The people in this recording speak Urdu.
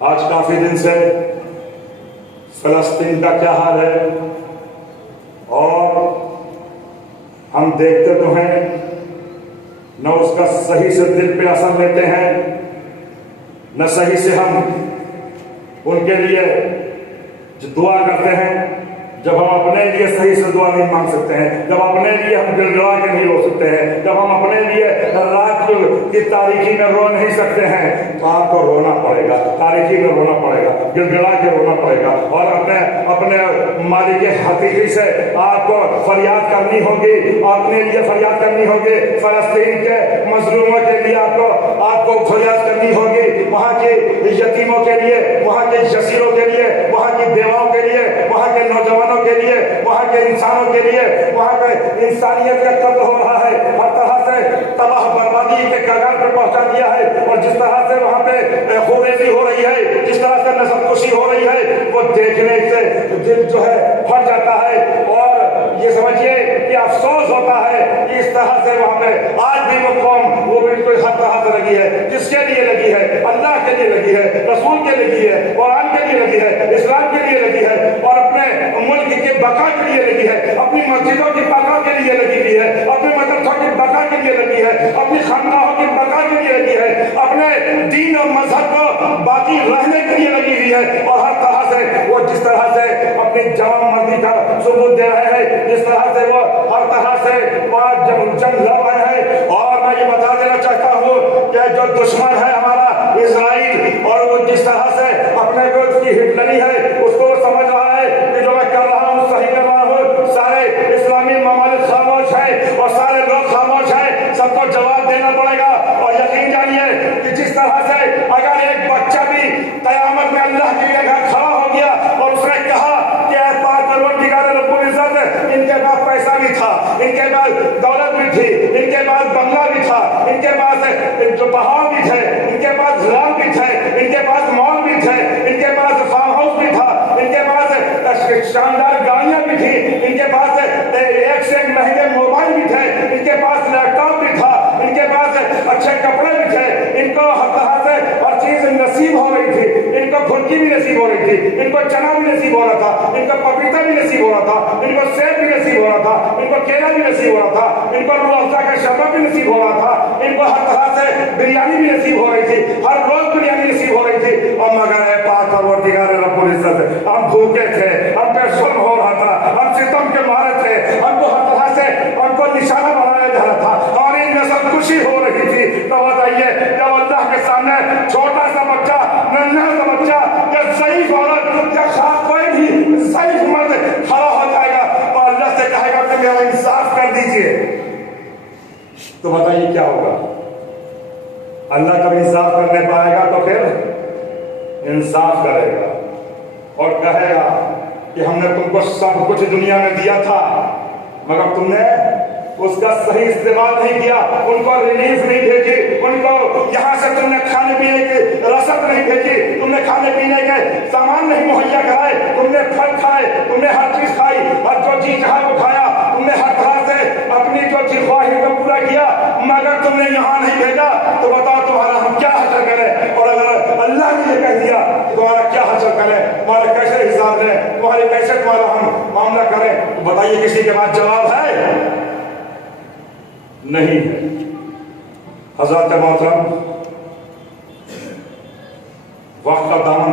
آج کافی دن سے فلسطین کا کیا حال ہے، اور ہم دیکھتے تو ہیں، نہ اس کا صحیح سے دل پہ اثر لیتے ہیں، نہ صحیح سے ہم ان کے لیے دعا کرتے ہیں۔ جب ہم اپنے لیے صحیح سے دعا نہیں مانگ سکتے ہیں، جب اپنے لیے ہم گڑ گڑا کے نہیں رو سکتے ہیں، جب ہم اپنے لیے رات کی تاریکی میں رو نہیں سکتے ہیں، تو آپ کو رونا پڑے گا، تاریکی میں رونا پڑے گا، گڑ گڑا کے رونا پڑے گا، اور اپنے مالک حقیقی سے آپ کو فریاد کرنی ہوگی، اپنے لیے فریاد کرنی ہوگی، فلسطین کے مظلوموں کے لیے آپ کو فریاد کرنی ہوگی، وہاں کے یتیموں کے لیے، وہاں کے جزیروں کے لیے، وہاں کی بیواؤں کے لیے، وہاں کے نوجوانوں کے لیے، وہاں کے انسانوں کے لیے، وہاں پہ انسانیت کا قتل ہو رہا ہے، ہر طرح سے تباہ بربادی کے کگار پہ پہنچا دیا ہے، اور جس طرح سے وہاں پہ خونریزی ہو رہی ہے، جس طرح سے نسل کشی ہو رہی ہے، وہ دیکھنے سے دل جو ہے پھٹ جاتا ہے، اور یہ سمجھیے کہ افسوس ہوتا ہے کہ اس طرح سے وہاں پہ آج بھی وہ قوم وہ بالکل ہر طرح سے لگی ہے، کس کے لیے لگی ہے؟ اللہ کے لیے لگی ہے، رسول کے لیے لگی ہے، قرآن کے لیے لگی ہے، اسلام کے لیے لگی ہے، اور اپنے ملک کے بقا کے لیے لگی ہے، اپنی مسجدوں کی بقا کے لیے لگی ہوئی ہے، اپنے مدرسوں کی بقا کے لیے لگی ہے، اپنی خانقاہوں کی بقا کے لیے لگی ہے، اپنے دین اور مذہب کو باقی رہنے کے لیے لگی ہوئی ہے، اور ہر طرح سے وہ جس طرح سے اپنی جوان مردی کا ثبوت دے رہے ہیں، جس طرح سے وہ ہر طرح سے جنگ لڑ رہے ہیں۔ اور میں یہ بتا دینا چاہتا ہوں کہ جو دشمن ہے ہمارا اسرائیل، اور وہ جس طرح سے اپنے کو اس کی ہٹلری ہے، اس کو سمجھ رہا ہے کہ جو میں کر رہا ہوں صحیح کر رہا ہوں، سارے اسلامی ممالک خاموش ہیں اور سارے لوگ خاموش ہیں، سب کو جواب دینا پڑے گا۔ اور یقین جانیے کہ جس طرح سے اگر ایک بچہ بھی قیامت میں اللہ کے لیے گھر کھڑا ہو گیا اور اس نے کہا کہ اے پاک پروردگار رب العزت، ان کے پاس پیسہ بھی تھا، ان کے پاس دولت بھی تھی، ان کے پاس بنگلہ بھی تھا، ان کے پاس جو پہاڑ بھی تھے، ان کے پاس گھر بھی تھے، ان کے پاس مال بھی تھے، ان کے پاس فارم ہاؤس بھی تھا، ان کے پاس شاندار گاڑیاں بھی تھی، ان کے پاس ایک سے ایک مہنگے موبائل بھی تھے، ان کے پاس لیپ ٹاپ بھی تھا، ان کے پاس اچھے کپڑے بھی تھے، ان کو ہر طرح سے ہر چیز نصیب ہو رہی تھی، ان کو پھلکی بھی نصیب ہو رہی تھی، ان کو چنا بھی نصیب ہو رہا تھا، ان کو پپیتا بھی نصیب ہو رہا تھا، ان کو سیب بھی نصیب ہو رہا تھا، ان کو کیلا بھی نصیب ہو رہا تھا، ان کو روح افزا کا شربت بھی نصیب ہو رہا تھا، ان کو ہر طرح سے بریانی بھی نصیب ہو رہی تھی، ہر روز بریانی نصیب ہو رہی تھی، اور مگر اے پاک پروردگار رب العزت، ہم بھوکے تھے، ہم پہ ظلم ہو رہا تھا، ہم ستم کے مارے تھے، ہم کو ہر طرح سے ہم کو نشانہ بنایا جا رہا تھا، اور ان نسل خوشی ہو رہی تھی۔ تو بتائیے جب اللہ کے سامنے چھوٹا سا بچہ، ننھا سا بچہ، یا ضعیف عورت، یا کوئی بھی ضعیف مرد کھڑا ہو جائے گا اور اللہ سے کہے گا کہ میرا انصاف کر دیجئے، تو بتائیے کیا ہوگا؟ اللہ کبھی انصاف کر نہیں پائے گا تو پھر انصاف کرے گا اور کہے گا کہ ہم نے تم کو سب کچھ دنیا میں دیا تھا، مگر تم نے اس کا صحیح استعمال نہیں کیا، ان کو ریلیف نہیں بھیجی، ان کو یہاں سے تم نے کھانے پینے کی رسد نہیں بھیجی، تم نے کھانے پینے کے سامان نہیں مہیا کرائے، تم نے پھل کھائے، تم نے ہر چیز کھائی، اور جو چیز چاہا وہ کھایا، تم نے ہر طرح سے اپنی جو چیز خواہش کو پورا کیا، مگر تم نے یہاں نہیں بھیجا، تو بتاؤ تمہارا ہم کیا حاصل کریں؟ اور اگر اللہ نے یہ کہہ دیا تمہارا کیا حاصل کریں، تمہارے کیسے حساب لیں، تمہارے کیسے تمہارا ہم معاملہ کریں؟ تو بتائیے کسی کے پاس جواب ہے؟ نہیں ہے۔ حضرات محترم، وقت کا دامن